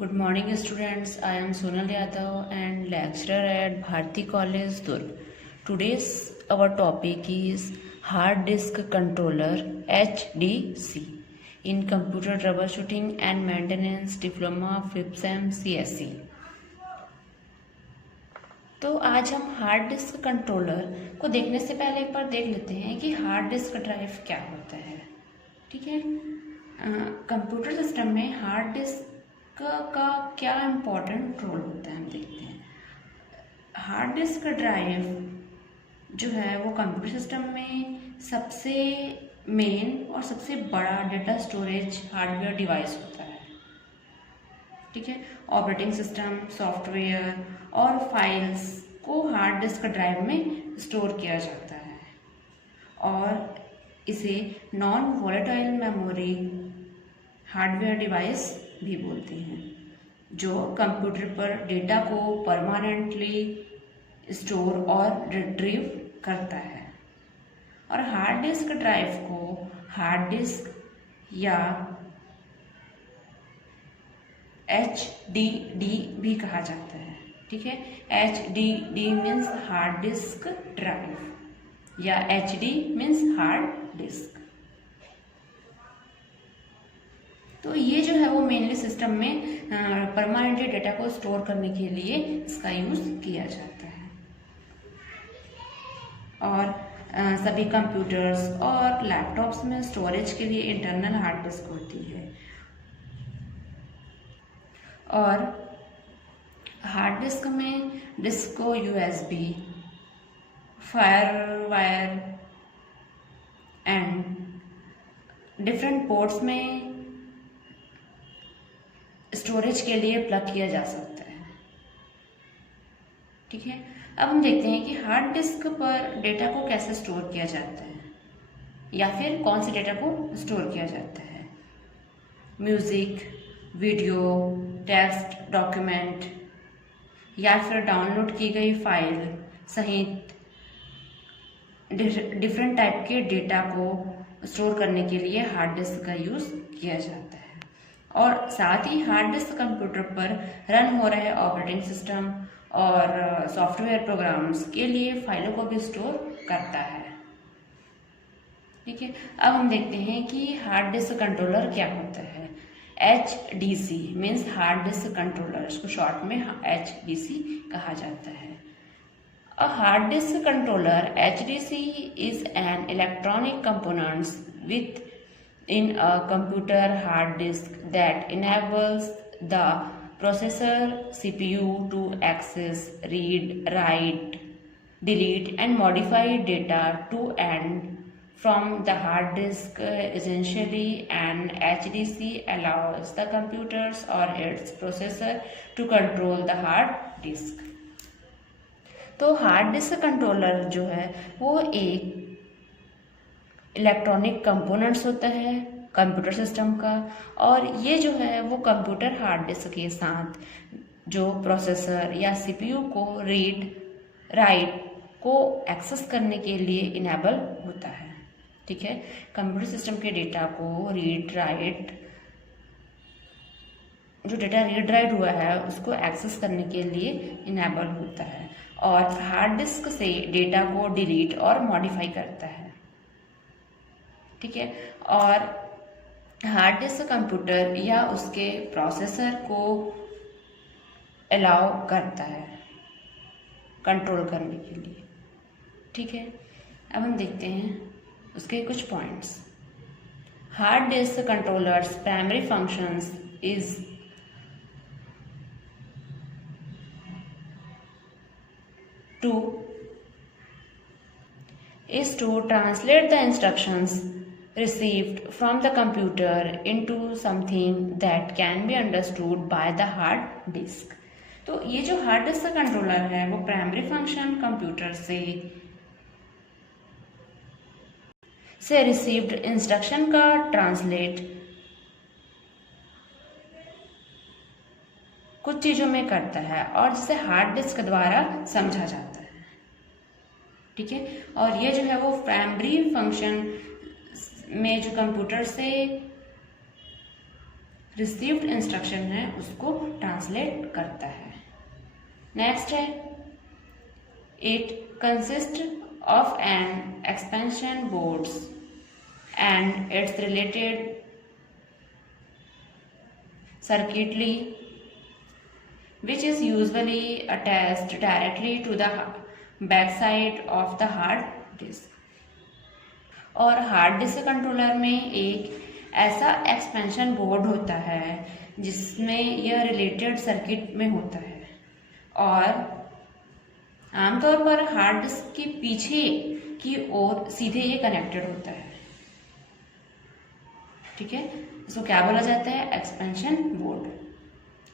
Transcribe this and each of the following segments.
Good morning, students. I am Sonal Yadav and lecturer at Bharti College, Durg. Today's our topic is hard disk controller (HDC) in computer troubleshooting and maintenance diploma 5th sem CSE. तो आज हम hard disk controller को देखने से पहले एक बार देख लेते हैं कि हार्ड डिस्क ड्राइव क्या होता है। ठीक है, कंप्यूटर सिस्टम में हार्ड डिस्क का क्या इम्पोर्टेंट रोल होता है हम देखते हैं। हार्ड डिस्क ड्राइव जो है वो कंप्यूटर सिस्टम में सबसे मेन और सबसे बड़ा डेटा स्टोरेज हार्डवेयर डिवाइस होता है। ठीक है, ऑपरेटिंग सिस्टम, सॉफ्टवेयर और फाइल्स को हार्ड डिस्क ड्राइव में स्टोर किया जाता है और इसे non volatile memory hardware device भी बोलते हैं, जो कंप्यूटर पर डेटा को परमानेंटली स्टोर और रिट्रीव करता है। और हार्ड डिस्क ड्राइव को हार्ड डिस्क या HDD भी कहा जाता है। ठीक है, HDD means hard disk drive या HD मीन्स हार्ड डिस्क। तो ये जो है वो मेनली सिस्टम में परमानेंटली डेटा को स्टोर करने के लिए इसका यूज किया जाता है। और सभी कंप्यूटर्स और लैपटॉप्स में स्टोरेज के लिए इंटरनल हार्ड डिस्क होती है। और हार्ड डिस्क में डिस्क को USB, FireWire and different ports में स्टोरेज के लिए प्लग किया जा सकता है। ठीक है, अब हम देखते हैं कि हार्ड डिस्क पर डेटा को कैसे स्टोर किया जाता है या फिर कौन से डेटा को स्टोर किया जाता है। म्यूजिक, वीडियो, टेक्स्ट, डॉक्यूमेंट या फिर डाउनलोड की गई फाइल सहित डिफरेंट टाइप के डेटा को स्टोर करने के लिए हार्ड डिस्क का यूज किया जाता है। और साथ ही हार्ड डिस्क कंप्यूटर पर रन हो रहे ऑपरेटिंग सिस्टम और सॉफ्टवेयर प्रोग्राम्स के लिए फाइलों को भी स्टोर करता है। ठीक है, अब हम देखते हैं कि हार्ड डिस्क कंट्रोलर क्या होता है। HDC means hard disk controller, इसको शॉर्ट में HDC कहा जाता है। A hard disk controller (HDC) is an electronic component within a computer hard disk that enables the processor CPU to access, read, write, delete and modify data to and from the hard disk. Essentially, an HDC allows the computers or its processor to control the hard disk. तो hard disk controller जो है वो एक electronic components होता है computer system का, और ये जो है वो कंप्यूटर हार्ड डिस्क के साथ जो प्रोसेसर या CPU को रीड राइट को एक्सेस करने के लिए इनेबल होता है। ठीक है, कंप्यूटर सिस्टम के डेटा को रीड राइट, जो डेटा रीड राइट हुआ है उसको एक्सेस करने के लिए इनेबल होता है और हार्ड डिस्क से डेटा को डिलीट और मॉडिफाई करता है। ठीक है, और हार्ड डिस्क कंप्यूटर या उसके प्रोसेसर को अलाउ करता है कंट्रोल करने के लिए। ठीक है, अब हम देखते हैं उसके कुछ points. Hard disk controllers primary functions is to translate the instructions received from the computer into something that can be understood by the hard disk. तो ये जो हार्ड डिस्क कंट्रोलर है वो प्राइमरी फंक्शन कंप्यूटर से received instruction का translate कुछ चीजों में करता है और जिसे हार्ड डिस्क द्वारा समझा जाता है। ठीक है, और ये जो है वो प्राइमरी फंक्शन में जो कंप्यूटर से रिसीव्ड इंस्ट्रक्शन है उसको ट्रांसलेट करता है। नेक्स्ट है, it consist of N expansion boards and it's related circuitry which is usually attached directly to the backside of the hard disk। और हार्ड डिस्क कंट्रोलर में एक ऐसा एक्सपेंशन बोर्ड होता है जिसमें यह रिलेटेड सर्किट में होता है और आमतौर पर हार्ड डिस्क के पीछे की ओर सीधे ये कनेक्टेड होता है। ठीक है, इसको क्या बोला जाता है? Expansion board.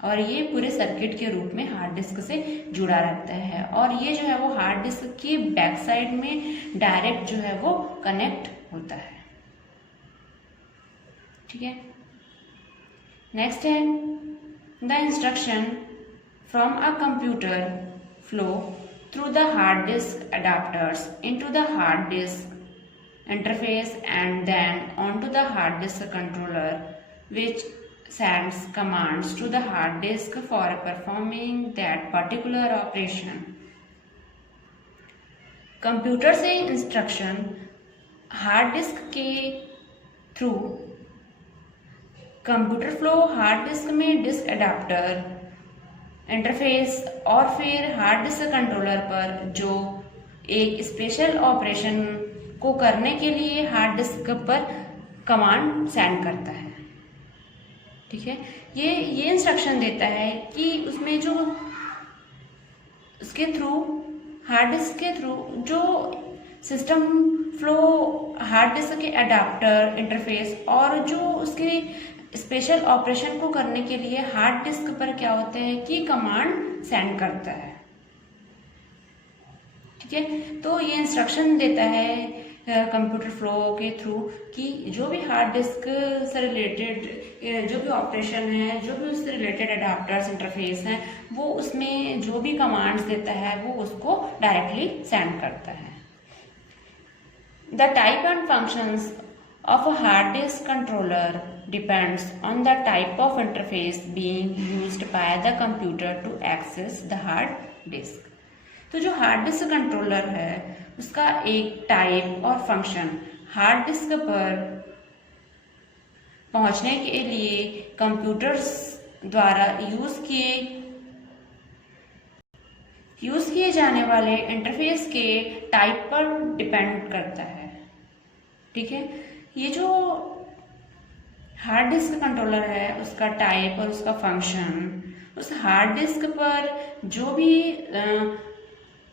और ये पूरे सर्किट के रूप में हार्ड डिस्क से जुड़ा रहता है और ये जो है वो हार्ड डिस्क की बैक साइड में डायरेक्ट जो है वो कनेक्ट होता है। ठीक है, नेक्स्ट है, the instruction from a computer flow through the hard disc adapters into the hard disc interface and then onto the hard disk controller which sends commands to the hard disk for performing that particular operation। Computer से instruction hard disk के through computer flow hard disk में disc adapter interface और फिर hard disk controller पर जो एक special operation को करने के लिए हार्ड डिस्क पर कमांड सेंड करता है। ठीक है, ये इंस्ट्रक्शन देता है कि उसमें जो उसके थ्रू हार्ड डिस्क के थ्रू जो सिस्टम फ्लो हार्ड डिस्क के अडाप्टर इंटरफेस और जो उसके स्पेशल ऑपरेशन को करने के लिए हार्ड डिस्क पर क्या होता है कि कमांड सेंड करता है। ठीक है, तो ये इंस्ट्रक्शन देता है कंप्यूटर फ्लो के थ्रू कि जो भी हार्ड डिस्क से रिलेटेड जो भी ऑपरेशन है, जो भी उससे रिलेटेड अडाप्टर्स इंटरफेस हैं, वो उसमें जो भी कमांड्स देता है वो उसको डायरेक्टली सेंड करता है। The type and functions of a hard disk controller depends on the type of interface being used by the computer to access the hard disk. तो जो हार्ड डिस्क कंट्रोलर है उसका एक टाइप और function hard disk पर पहुंचने के लिए कंप्यूटर्स द्वारा यूज किए जाने वाले इंटरफेस के टाइप पर डिपेंड करता है। ठीक है, ये जो हार्ड डिस्क कंट्रोलर है उसका टाइप और उसका फंक्शन उस हार्ड डिस्क पर जो भी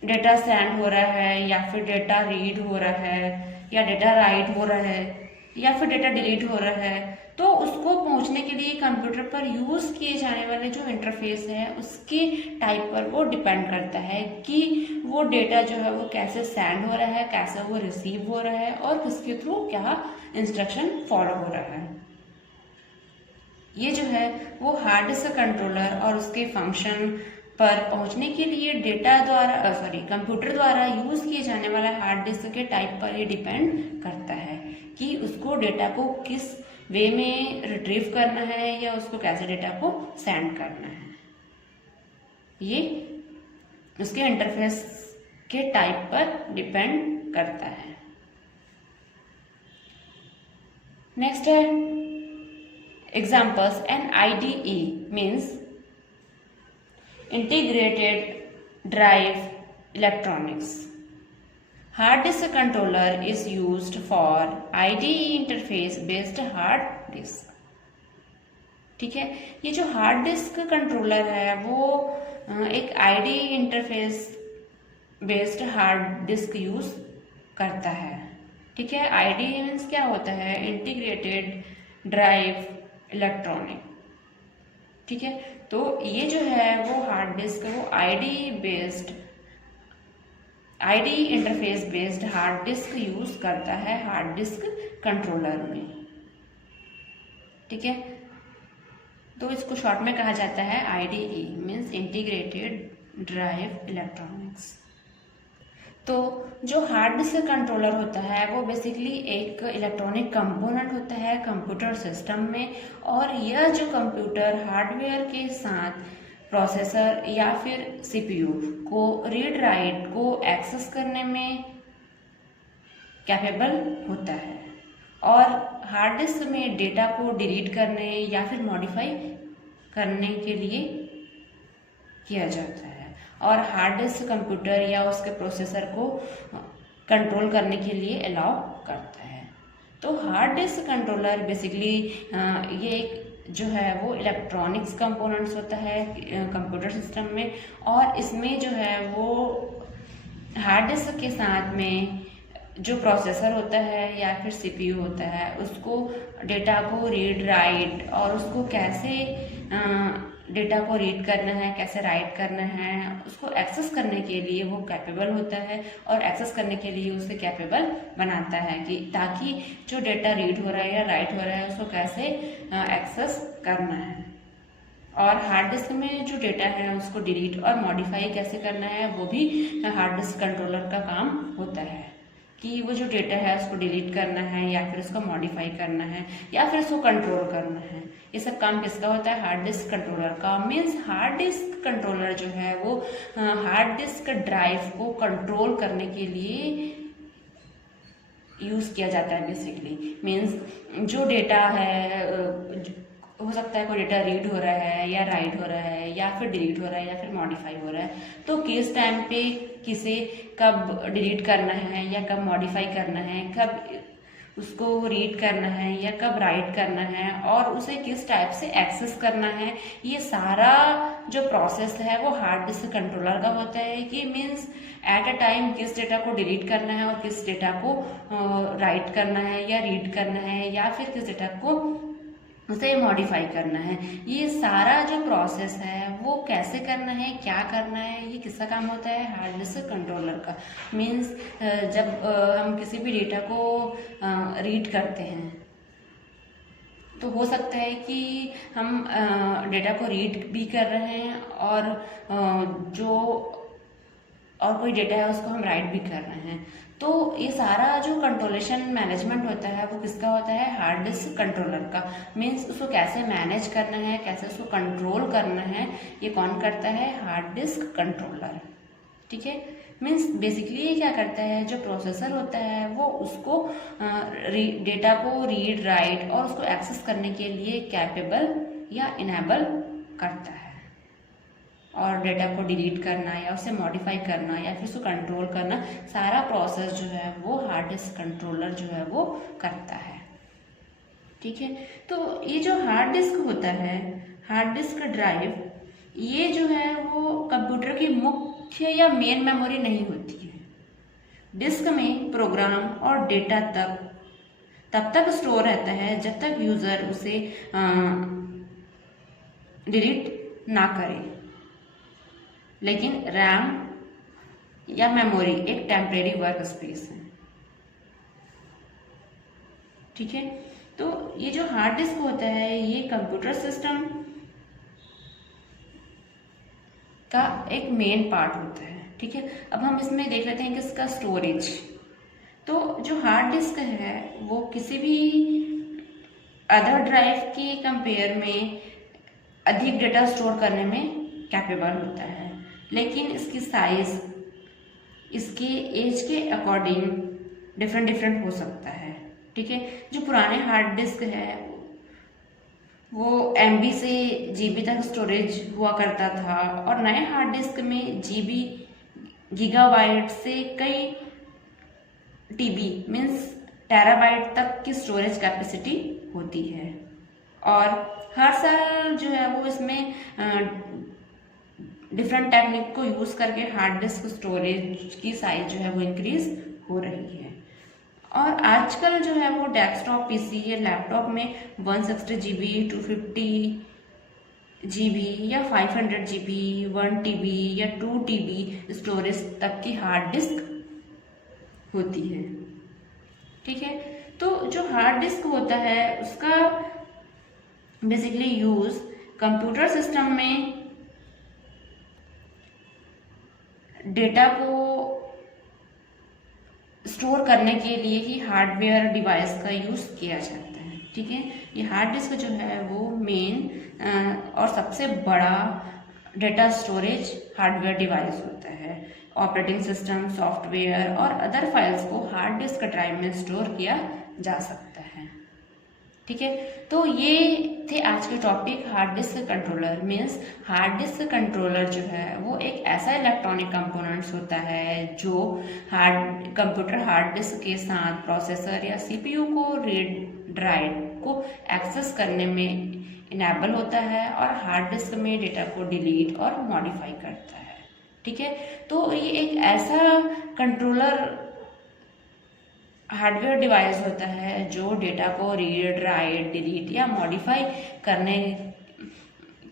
डेटा सेंड हो रहा है या फिर डेटा रीड हो रहा है या डेटा राइट हो रहा है या फिर डेटा डिलीट हो रहा है, तो उसको पहुंचने के लिए कंप्यूटर पर यूज किए जाने वाले जो इंटरफेस है उसके टाइप पर वो डिपेंड करता है कि वो डेटा जो है वो कैसे सेंड हो रहा है, कैसे वो रिसीव हो रहा है और किसके थ्रू क्या इंस्ट्रक्शन फॉलो हो रहा है। ये जो है वो हार्ड डिस्क कंट्रोलर और उसके फंक्शन पर पहुंचने के लिए कंप्यूटर द्वारा यूज किए जाने वाला हार्ड डिस्क के टाइप पर ये डिपेंड करता है कि उसको डेटा को किस वे में रिट्रीव करना है या उसको कैसे डेटा को सेंड करना है। ये उसके इंटरफेस के टाइप पर डिपेंड करता है। नेक्स्ट है examples. An IDE means integrated drive electronics। Hard disk controller is used for IDE interface based hard disk। ठीक है, ये जो हार्ड डिस्क कंट्रोलर है वो एक IDE interface based hard disk use करता है। ठीक है, IDE मीन्स क्या होता है? Integrated drive electronic. ठीक है, तो ये जो है वो हार्ड डिस्क वो IDE interface based hard disk use करता है हार्ड डिस्क कंट्रोलर में। ठीक है, तो इसको शॉर्ट में कहा जाता है IDE means integrated drive electronics. तो जो हार्ड डिस्क कंट्रोलर होता है वो बेसिकली एक इलेक्ट्रॉनिक कंपोनेंट होता है कंप्यूटर सिस्टम में, और यह जो कंप्यूटर हार्डवेयर के साथ प्रोसेसर या फिर सीपीयू को रीड राइट को एक्सेस करने में कैपेबल होता है, और हार्ड डिस्क में डेटा को डिलीट करने या फिर मॉडिफाई करने के लिए किया जाता है, और हार्ड डिस्क कंप्यूटर या उसके प्रोसेसर को कंट्रोल करने के लिए अलाउ करता है। तो हार्ड डिस्क कंट्रोलर बेसिकली ये एक जो है वो इलेक्ट्रॉनिक्स कंपोनेंट्स होता है कंप्यूटर सिस्टम में, और इसमें जो है वो हार्ड डिस्क के साथ में जो प्रोसेसर होता है या फिर सीपीयू होता है उसको डेटा को रीड राइट और उसको कैसे डेटा को रीड करना है, कैसे राइट करना है, उसको एक्सेस करने के लिए वो कैपेबल होता है, और एक्सेस करने के लिए उसे कैपेबल बनाता है कि ताकि जो डेटा रीड हो रहा है या राइट हो रहा है उसको कैसे एक्सेस करना है। और हार्ड डिस्क में जो डेटा है उसको डिलीट और मॉडिफाई कैसे करना है वो भी हार्ड डिस्क कंट्रोलर का काम होता है, कि वो जो डेटा है उसको डिलीट करना है या फिर उसको मॉडिफाई करना है या फिर उसको कंट्रोल करना है। ये सब काम किसका होता है? हार्ड डिस्क कंट्रोलर का। मीन्स हार्ड डिस्क कंट्रोलर जो है वो हार्ड डिस्क ड्राइव को कंट्रोल करने के लिए यूज किया जाता है। बेसिकली मीन्स जो डेटा है हो सकता है कोई डेटा रीड हो रहा है या राइट हो रहा है या फिर डिलीट हो रहा है या फिर मॉडिफाई हो रहा है, तो किस टाइम पे किसे कब डिलीट करना है या कब मॉडिफाई करना है, कब उसको रीड करना है या कब राइट करना है, और उसे किस टाइप से एक्सेस करना है, ये सारा जो प्रोसेस है वो हार्ड डिस्क कंट्रोलर का होता है। कि मीन्स एट अ टाइम किस डेटा को डिलीट करना है और किस डेटा को राइट करना है या रीड करना है या फिर किस डेटा को उसे मॉडिफाई करना है। ये सारा जो प्रोसेस है वो कैसे करना है, क्या करना है, ये किसका काम होता है? हार्ड डिस्क कंट्रोलर का। मीन्स जब हम किसी भी डेटा को रीड करते हैं तो हो सकता है कि हम डेटा को रीड भी कर रहे हैं और कोई डेटा है उसको हम राइट भी कर रहे हैं। तो ये सारा जो कंट्रोलेशन मैनेजमेंट होता है वो किसका होता है? हार्ड डिस्क कंट्रोलर का। मीन्स उसको कैसे मैनेज करना है, कैसे उसको कंट्रोल करना है, ये कौन करता है? Hard disk controller. ठीक है। मीन्स बेसिकली ये क्या करता है, जो प्रोसेसर होता है वो उसको डेटा को रीड राइट और उसको एक्सेस करने के लिए कैपेबल या इनेबल करता है, और डेटा को डिलीट करना या उसे मॉडिफाई करना या फिर उसको कंट्रोल करना, सारा प्रोसेस जो है वो हार्ड डिस्क कंट्रोलर जो है वो करता है। ठीक है। तो ये जो हार्ड डिस्क होता है, हार्ड डिस्क ड्राइव, ये जो है वो कंप्यूटर की मुख्य या मेन मेमोरी नहीं होती है। डिस्क में प्रोग्राम और डेटा तब तक स्टोर रहता है जब तक यूजर उसे डिलीट ना करे। लेकिन रैम या मेमोरी एक टेम्परेरी वर्क स्पेस है। ठीक है। तो ये जो हार्ड डिस्क होता है ये कंप्यूटर सिस्टम का एक मेन पार्ट होता है। ठीक है। अब हम इसमें देख लेते हैं कि इसका स्टोरेज। तो जो हार्ड डिस्क है वो किसी भी अदर ड्राइव के कंपेयर में अधिक डेटा स्टोर करने में कैपेबल होता है, लेकिन इसकी साइज इसके एज के अकॉर्डिंग डिफरेंट हो सकता है। ठीक है। जो पुराने हार्ड डिस्क है वो MB से GB तक स्टोरेज हुआ करता था, और नए हार्ड डिस्क में GB गीगाबाइट से कई TB मीन्स टेराबाइट तक की स्टोरेज कैपेसिटी होती है, और हर साल जो है वो इसमें डिफरेंट टेक्निक को यूज करके हार्ड डिस्क स्टोरेज की साइज जो है वो इंक्रीज हो रही है। और आजकल जो है वो डेस्कटॉप PC या लैपटॉप में 160 GB 250 GB या 500 GB 1 TB या 2 TB स्टोरेज तक की हार्ड डिस्क होती है। ठीक है। तो जो हार्ड डिस्क होता है उसका बेसिकली यूज कंप्यूटर सिस्टम में डेटा को स्टोर करने के लिए ही हार्डवेयर डिवाइस का यूज किया जाता है। ठीक है। ये हार्ड डिस्क जो है वो मेन और सबसे बड़ा डेटा स्टोरेज हार्डवेयर डिवाइस होता है। ऑपरेटिंग सिस्टम, सॉफ्टवेयर और अदर फाइल्स को हार्ड डिस्क ड्राइव में स्टोर किया जा सकता है। ठीक है, तो ये थे आज के topic. Hard disk controller means hard disk controller जो है वो एक ऐसा इलेक्ट्रॉनिक कंपोनेंट्स होता है जो कंप्यूटर हार्ड डिस्क के साथ प्रोसेसर या सीपीयू को रीड राइट को एक्सेस करने में इनेबल होता है और हार्ड डिस्क में डेटा को डिलीट और मॉडिफाई करता है। ठीक है, तो ये एक ऐसा कंट्रोलर हार्डवेयर डिवाइस होता है जो डेटा को रीड राइट डिलीट या मॉडिफाई करने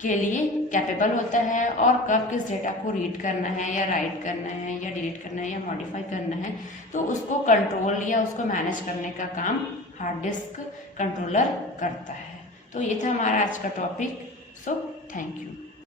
के लिए कैपेबल होता है, और कब किस डेटा को रीड करना है या राइट करना है या डिलीट करना है या मॉडिफाई करना है, तो उसको कंट्रोल या उसको मैनेज करने का काम हार्ड डिस्क कंट्रोलर करता है। तो ये था हमारा आज का टॉपिक। So thank you.